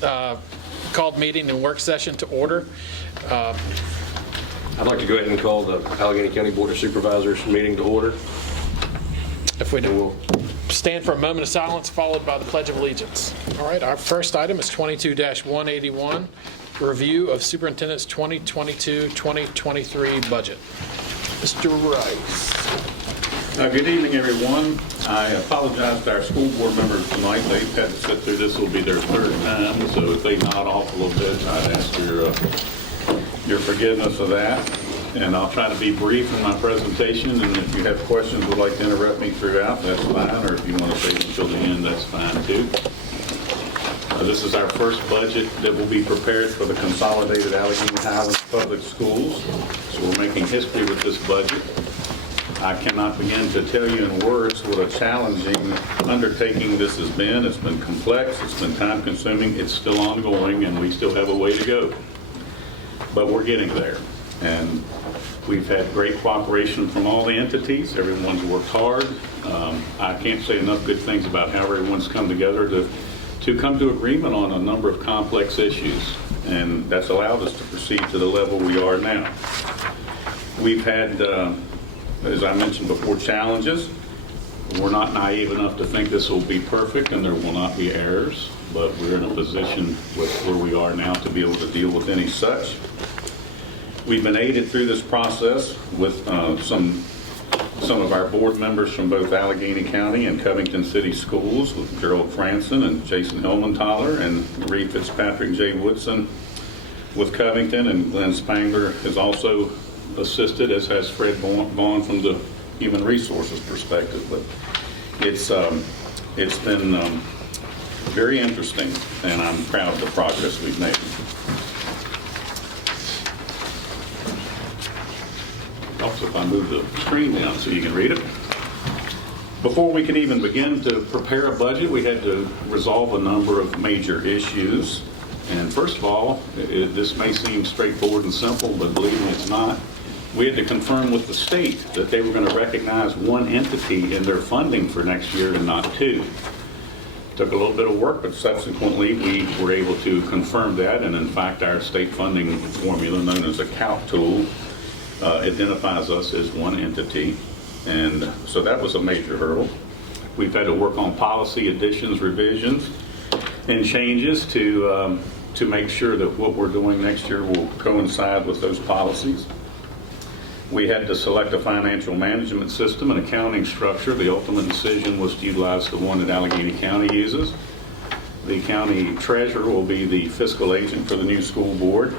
called meeting and work session to order. I'd like to go ahead and call the Alleghany County Board of Supervisors meeting to order. If we do, stand for a moment of silence, followed by the Pledge of Allegiance. All right, our first item is 22-181, review of Superintendent's 2022-2023 budget. Mr. Rice. Good evening, everyone. I apologize to our school board members tonight. They've had to sit through this. Will be their third time, so if they nod off a little bit, I'd ask your forgiveness of that. And I'll try to be brief in my presentation, and if you have questions, would like to interrupt me throughout, that's fine, or if you want to stay until the end, that's fine too. This is our first budget that will be prepared for the consolidated Alleghany Highlands Public Schools, so we're making history with this budget. I cannot begin to tell you in words what a challenging undertaking this has been. It's been complex, it's been time-consuming, it's still ongoing, and we still have a way to go. But we're getting there, and we've had great cooperation from all the entities. Everyone's worked hard. I can't say enough good things about how everyone's come together to come to agreement on a number of complex issues, and that's allowed us to proceed to the level we are now. We've had, as I mentioned before, challenges. We're not naive enough to think this will be perfect and there will not be errors, but we're in a position with where we are now to be able to deal with any such. We've been aided through this process with some of our board members from both Alleghany County and Covington City Schools, with Gerald Franson and Jason Hellmanthaler, and Marie Fitzpatrick J. Woodson with Covington, and Glenn Spangler has also assisted, as has Fred Vaughn from the human resources perspective. But it's been very interesting, and I'm proud of the progress we've made. Helps if I move the screen down so you can read it. Before we could even begin to prepare a budget, we had to resolve a number of major issues. And first of all, this may seem straightforward and simple, but believe me, it's not. We had to confirm with the state that they were going to recognize one entity in their funding for next year and not two. Took a little bit of work, but subsequently we were able to confirm that, and in fact our state funding formula, known as a CALC tool, identifies us as one entity, and so that was a major hurdle. We've had to work on policy additions, revisions, and changes to make sure that what we're doing next year will coincide with those policies. We had to select a financial management system and accounting structure. The ultimate decision was to utilize the one that Alleghany County uses. The county treasurer will be the fiscal agent for the new school board.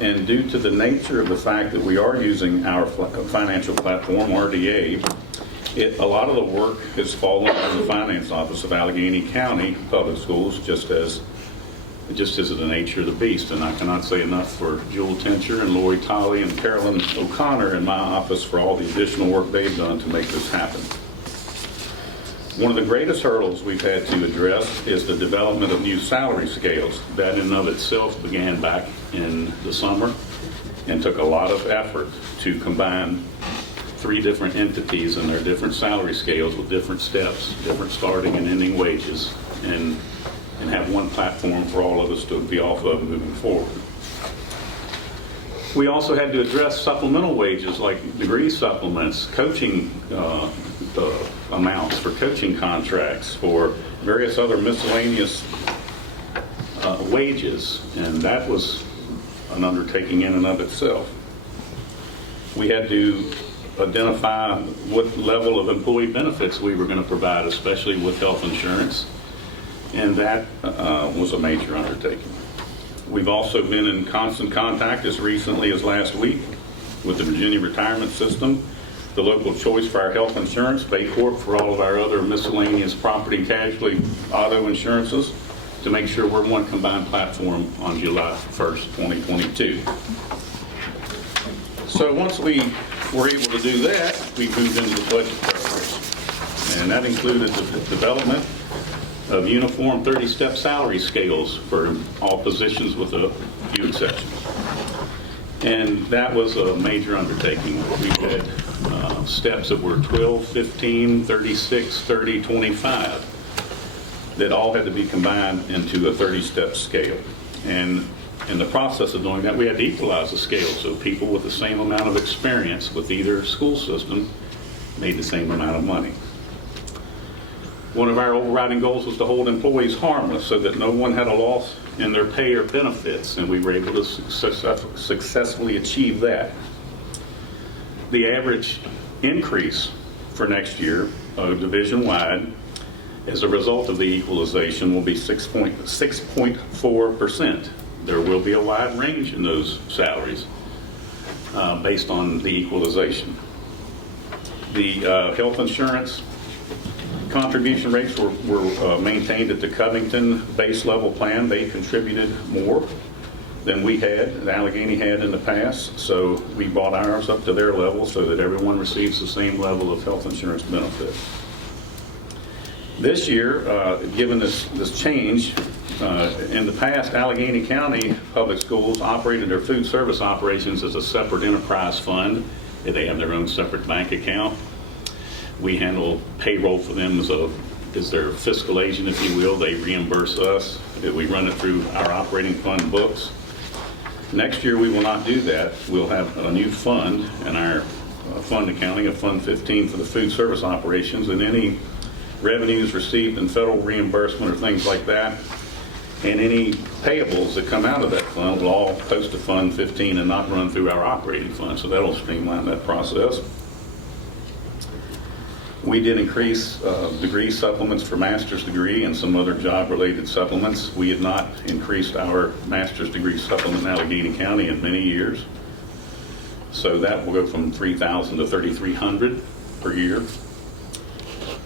And due to the nature of the fact that we are using our financial platform, RDA, a lot of the work has fallen on the finance office of Alleghany County Public Schools, just as the nature of the beast. And I cannot say enough for Jewel Tincher and Lori Tolley and Carolyn O'Connor in my office for all the additional work they've done to make this happen. One of the greatest hurdles we've had to address is the development of new salary scales. That in and of itself began back in the summer and took a lot of effort to combine three different entities and their different salary scales with different steps, different starting and ending wages, and have one platform for all of us to be off of moving forward. We also had to address supplemental wages like degree supplements, coaching amounts for coaching contracts, for various other miscellaneous wages, and that was an undertaking in and of itself. We had to identify what level of employee benefits we were going to provide, especially with health insurance, and that was a major undertaking. We've also been in constant contact as recently as last week with the Virginia Retirement System, the local choice for our health insurance, Baycorp for all of our other miscellaneous property, casualty, auto insurances, to make sure we're one combined platform on July 1st, 2022. So once we were able to do that, we moved into the budget preparation. And that included the development of uniform 30-step salary scales for all positions with a few exceptions. And that was a major undertaking. We had steps that were 12, 15, 36, 30, 25. that all had to be combined into a 30-step scale. And in the process of doing that, we had to equalize the scale so people with the same amount of experience with either school system made the same amount of money. One of our overriding goals was to hold employees harmless so that no one had a loss in their pay or benefits, and we were able to successfully achieve that. The average increase for next year, division-wide, as a result of the equalization, will be 6.4%. There will be a wide range in those salaries based on the equalization. The health insurance contribution rates were maintained at the Covington base level plan. They contributed more than we had, that Alleghany had in the past, so we brought ours up to their level so that everyone receives the same level of health insurance benefit. This year, given this change, in the past, Alleghany County Public Schools operated their food service operations as a separate enterprise fund. They have their own separate bank account. We handle payroll for them as their fiscal agent, if you will. They reimburse us. We run it through our operating fund books. Next year, we will not do that. We'll have a new fund in our fund accounting, a Fund 15 for the food service operations, and any revenues received in federal reimbursement or things like that, and any payables that come out of that fund will all post to Fund 15 and not run through our operating fund, so that'll streamline that process. We did increase degree supplements for master's degree and some other job-related supplements. We had not increased our master's degree supplement in Alleghany County in many years, so that will go from $3,000 to $3,300 per year.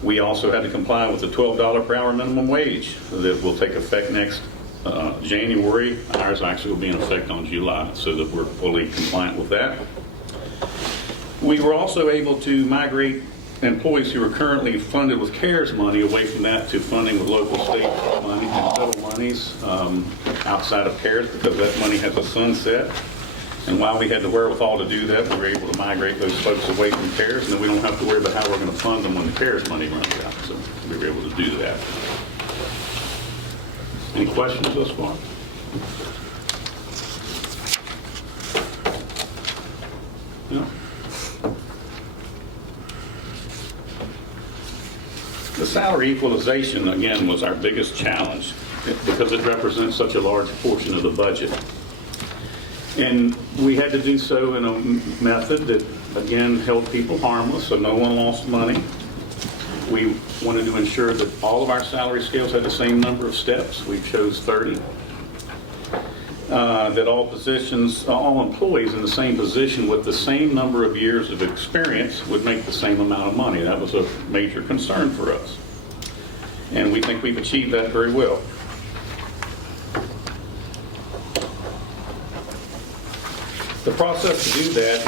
We also had to comply with the $12 per hour minimum wage that will take effect next January. Ours actually will be in effect on July, so that we're fully compliant with that. We were also able to migrate employees who are currently funded with CARES money away from that to funding with local, state money and federal monies outside of CARES, because that money has a sunset. And while we had the wherewithal to do that, we were able to migrate those folks away from CARES, and then we don't have to worry about how we're going to fund them when the CARES money runs out. So we were able to do that. Any questions thus far? No? The salary equalization, again, was our biggest challenge because it represents such a large portion of the budget. And we had to do so in a method that, again, held people harmless, so no one lost money. We wanted to ensure that all of our salary scales had the same number of steps. We chose 30. That all employees in the same position with the same number of years of experience would make the same amount of money. That was a major concern for us. And we think we've achieved that very well. The process to do that,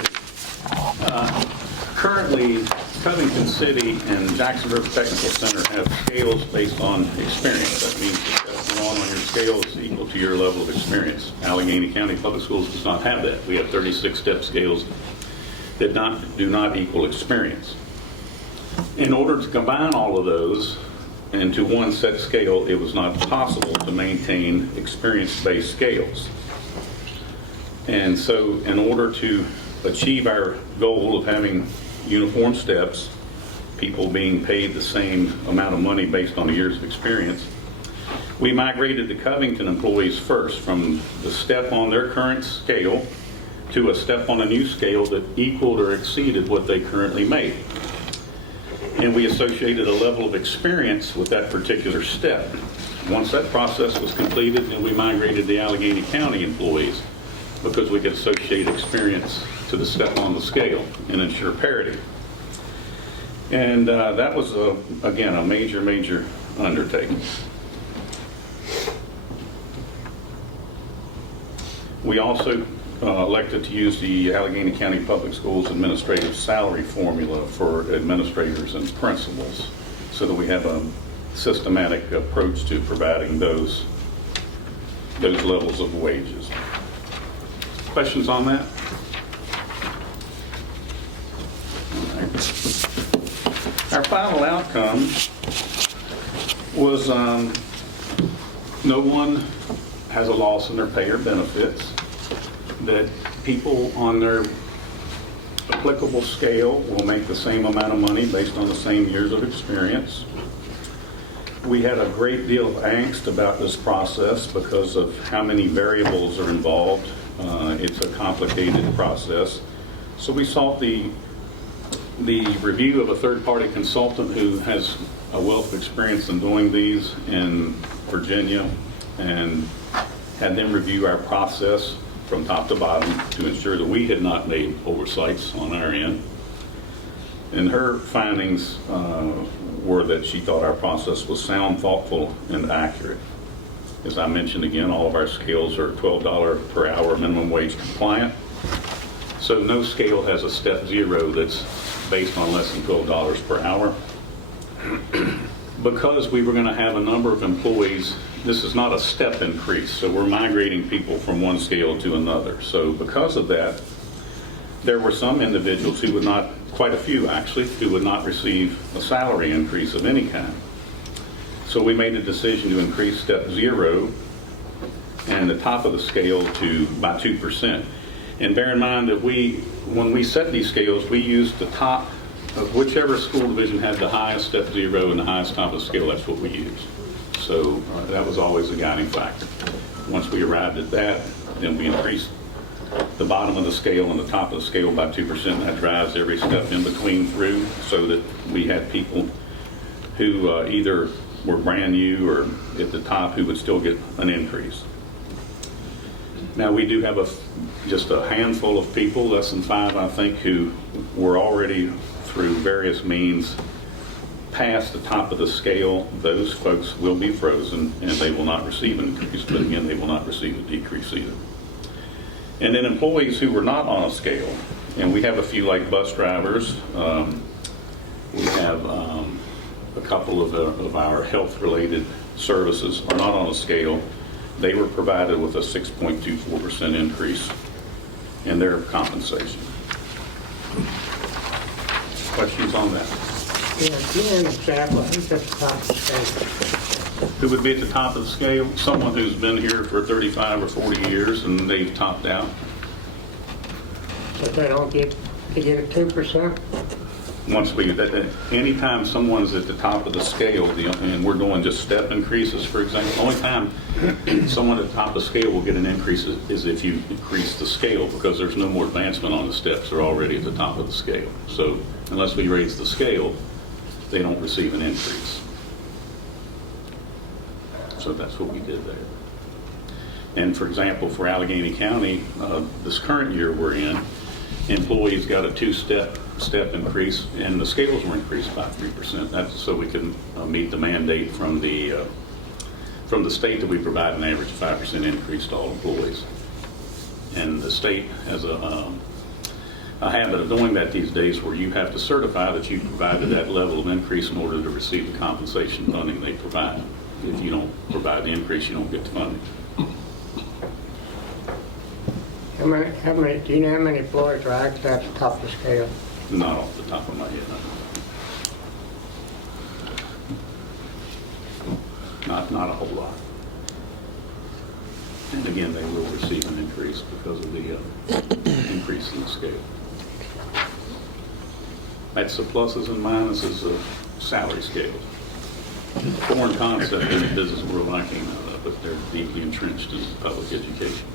currently Covington City and Jackson River Technical Center have scales based on experience. That means the step on your scale is equal to your level of experience. Alleghany County Public Schools does not have that. We have 36-step scales that do not equal experience. In order to combine all of those into one set scale, it was not possible to maintain experience-based scales. And so in order to achieve our goal of having uniform steps, people being paid the same amount of money based on the years of experience, we migrated the Covington employees first from the step on their current scale to a step on a new scale that equaled or exceeded what they currently made. And we associated a level of experience with that particular step. Once that process was completed, then we migrated the Alleghany County employees because we could associate experience to the step on the scale and ensure parity. And that was, again, a major, major undertaking. We also elected to use the Alleghany County Public Schools administrative salary formula for administrators and principals so that we have a systematic approach to providing those levels of wages. Questions on that? All right. Our final outcome was no one has a loss in their pay or benefits, that people on their applicable scale will make the same amount of money based on the same years of experience. We had a great deal of angst about this process because of how many variables are involved. It's a complicated process. So we sought the review of a third-party consultant who has a wealth of experience in doing these in Virginia, and had them review our process from top to bottom to ensure that we had not made oversights on our end. And her findings were that she thought our process was sound, thoughtful, and accurate. As I mentioned again, all of our scales are $12 per hour minimum wage compliant. So no scale has a step zero that's based on less than $12 per hour. Because we were going to have a number of employees, this is not a step increase, so we're migrating people from one scale to another. So because of that, there were some individuals who would not, quite a few actually, who would not receive a salary increase of any kind. So we made a decision to increase step zero and the top of the scale by 2%. And bear in mind that when we set these scales, we used the top of whichever school division had the highest step zero and the highest top of the scale. That's what we used. So that was always the guiding factor. Once we arrived at that, then we increased the bottom of the scale and the top of the scale by 2%. That drives every step in between through, so that we had people who either were brand new or at the top who would still get an increase. Now, we do have just a handful of people, less than 5, I think, who were already through various means past the top of the scale. Those folks will be frozen and they will not receive an increase, but again, they will not receive a decrease either. And then employees who were not on a scale, and we have a few like bus drivers, we have a couple of our health-related services are not on a scale. They were provided with a 6.24% increase in their compensation. Questions on that? Yeah, give me an example. Who's at the top of the scale? Who would be at the top of the scale? Someone who's been here for 35 or 40 years and they've topped out. But they don't get, they get a 2%? Anytime someone's at the top of the scale, and we're doing just step increases, for example, the only time someone at the top of the scale will get an increase is if you increase the scale, because there's no more advancement on the steps. They're already at the top of the scale. So unless we raise the scale, they don't receive an increase. So that's what we did there. And for example, for Alleghany County, this current year we're in, employees got a 2-step increase, and the scales were increased by 3%. That's so we can meet the mandate from the state that we provide an average of 5% increase to all employees. And the state has a habit of doing that these days, where you have to certify that you provided that level of increase in order to receive the compensation funding they provide. If you don't provide the increase, you don't get the funding. How many, do you know how many employees are actually at the top of the scale? Not off the top of my head, no. Not a whole lot. And again, they will receive an increase because of the increase in the scale. That's the pluses and minuses of salary scales. Foreign concept in the business world I came out of, but they're deeply entrenched in public education,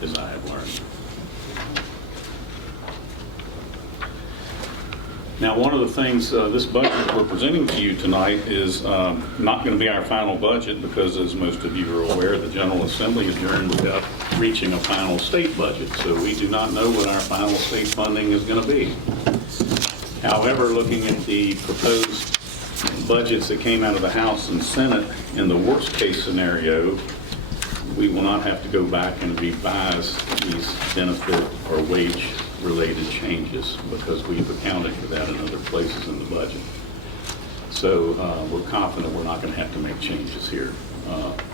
as I have learned. Now, one of the things, this budget that we're presenting to you tonight is not going to be our final budget, because as most of you are aware, the General Assembly adjourned without reaching a final state budget. So we do not know what our final state funding is going to be. However, looking at the proposed budgets that came out of the House and Senate, in the worst case scenario, we will not have to go back and revise these benefit or wage related changes, because we've accounted for that in other places in the budget. So we're confident we're not going to have to make changes here,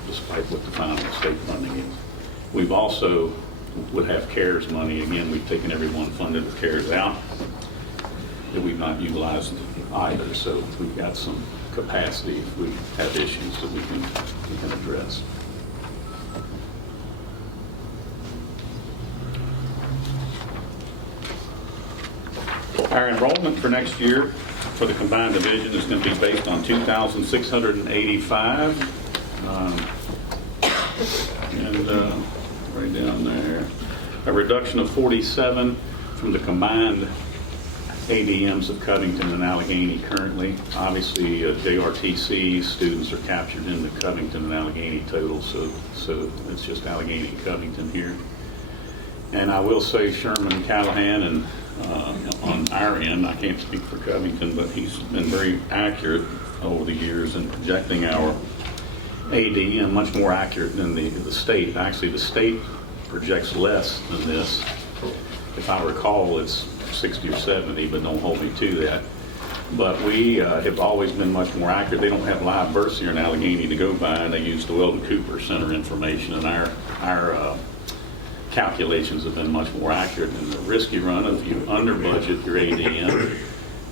despite what the final state funding is. We've also would have CARES money. Again, we've taken everyone funded with CARES out that we've not utilized either. So we've got some capacity if we have issues that we can address. Our enrollment for next year for the combined division is going to be based on 2,685. Right down there, a reduction of 47 from the combined ADMs of Covington and Alleghany currently. Obviously, JRTC students are captured in the Covington and Alleghany total, so it's just Alleghany and Covington here. And I will say Sherman Callahan, and on our end, I can't speak for Covington, but he's been very accurate over the years in projecting our AD, and much more accurate than the state. Actually, the state projects less than this. If I recall, it's 60 or 70, but don't hold me to that. But we have always been much more accurate. They don't have live births here in Alleghany to go by, and they use the Weldon Cooper Center information, and our calculations have been much more accurate. And the risk you run, if you under budget your ADM,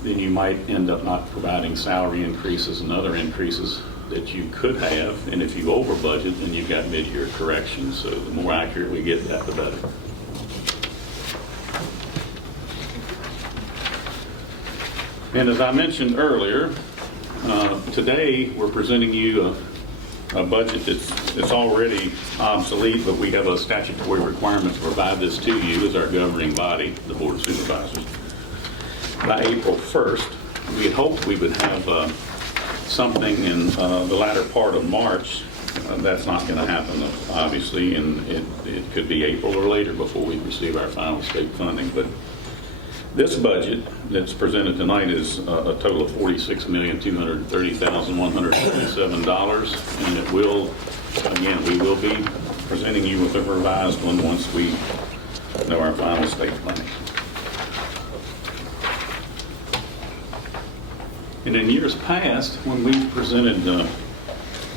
then you might end up not providing salary increases and other increases that you could have, and if you over budget, then you've got mid-year corrections. So the more accurate we get that, the better. And as I mentioned earlier, today we're presenting you a budget that's already obsolete, but we have a statutory requirement to provide this to you as our governing body, the Board of Supervisors. By April 1st, we had hoped we would have something in the latter part of March. That's not going to happen, obviously, and it could be April or later before we receive our final state funding. But this budget that's presented tonight is a total of $46,230,127, and it will, again, we will be presenting you with a revised one once we know our final state funding. And in years past, when we've presented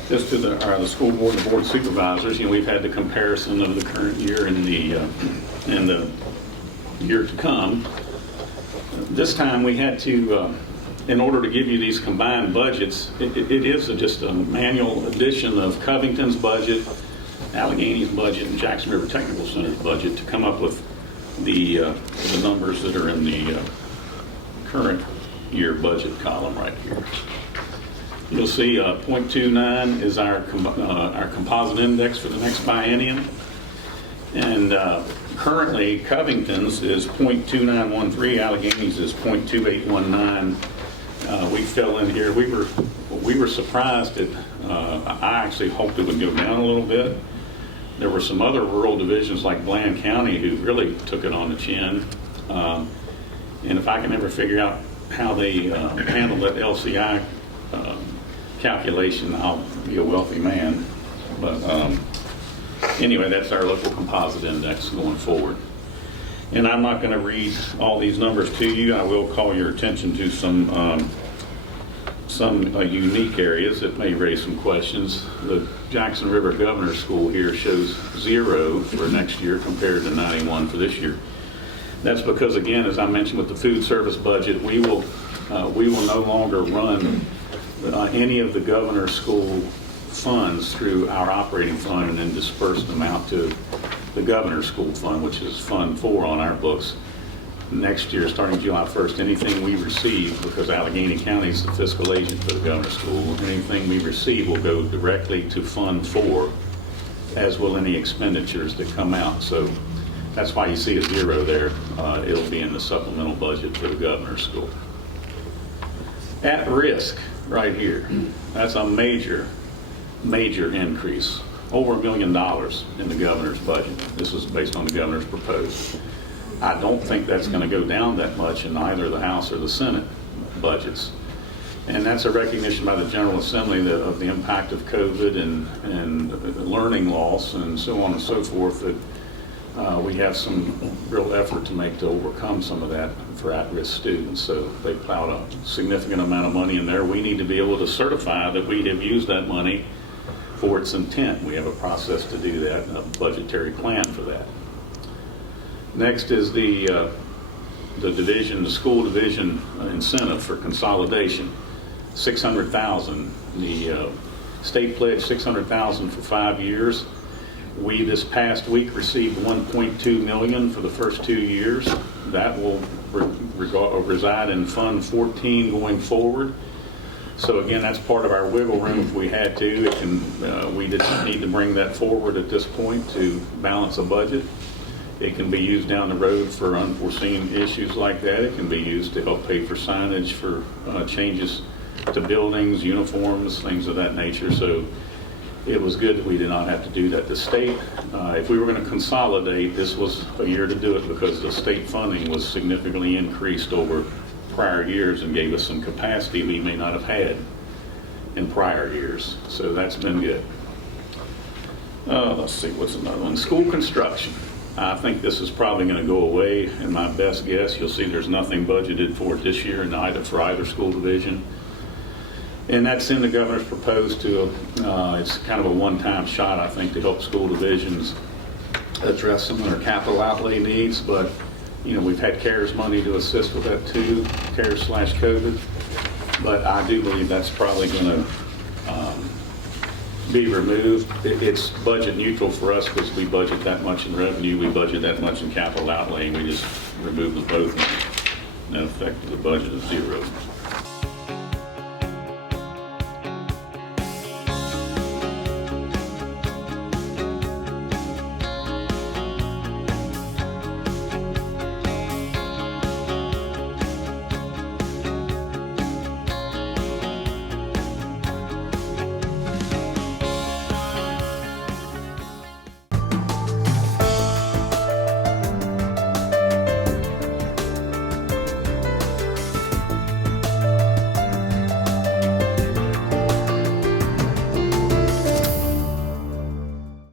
this to the school board and the board of supervisors, we've had the comparison of the current year and the year to come. This time we had to, in order to give you these combined budgets, it is just a manual addition of Covington's budget, Allegany's budget, and Jackson River Technical Center's budget to come up with the numbers that are in the current year budget column right here. You'll see 0.29 is our composite index for the next biennium, and currently Covington's is 0.2913, Allegany's is 0.2819. We fell in here. We were surprised that I actually hoped it would go down a little bit. There were some other rural divisions like Bland County who really took it on the chin, and if I can ever figure out how they handle that LCI calculation, I'll be a wealthy man. But anyway, that's our local composite index going forward. And I'm not going to read all these numbers to you. I will call your attention to some unique areas that may raise some questions. The Jackson River Governor's School here shows 0 for next year compared to 91 for this year. That's because, again, as I mentioned with the food service budget, we will no longer run any of the governor's school funds through our operating fund and then disperse them out to the governor's school fund, which is Fund 4 on our books. Next year, starting July 1st, anything we receive, because Alleghany County is the fiscal agent for the governor's school, anything we receive will go directly to Fund 4, as will any expenditures that come out. So that's why you see a 0 there. It'll be in the supplemental budget for the governor's school. At risk, right here, that's a major increase, over $1 million in the governor's budget. This is based on the governor's proposed. I don't think that's going to go down that much in either the House or the Senate budgets. And that's a recognition by the General Assembly of the impact of COVID and learning loss and so on and so forth, that we have some real effort to make to overcome some of that for at-risk students. So they plowed a significant amount of money in there. We need to be able to certify that we have used that money for its intent. We have a process to do that, and a budgetary plan for that. Next is the school division incentive for consolidation. $600,000. The state pledged $600,000 for 5 years. We, this past week, received $1.2 million for the first 2 years. That will reside in Fund 14 going forward. So again, that's part of our wiggle room if we had to. We didn't need to bring that forward at this point to balance a budget. It can be used down the road for unforeseen issues like that. It can be used to help pay for signage for changes to buildings, uniforms, things of that nature. So it was good that we did not have to do that. The state, if we were going to consolidate, this was a year to do it because the state funding was significantly increased over prior years and gave us some capacity we may not have had in prior years. So that's been good. Let's see, what's another one? School construction. I think this is probably going to go away, and my best guess, you'll see there's nothing budgeted for it this year, for either school division. And that's in the governor's proposed to, it's kind of a one-time shot, I think, to help school divisions address some of their capital outlay needs. But, you know, we've had CARES money to assist with that too, CARES/COVID. But I do believe that's probably going to be removed. It's budget neutral for us because we budget that much in revenue, we budget that much in capital outlay, and we just remove them both. Net effect of the budget is zero.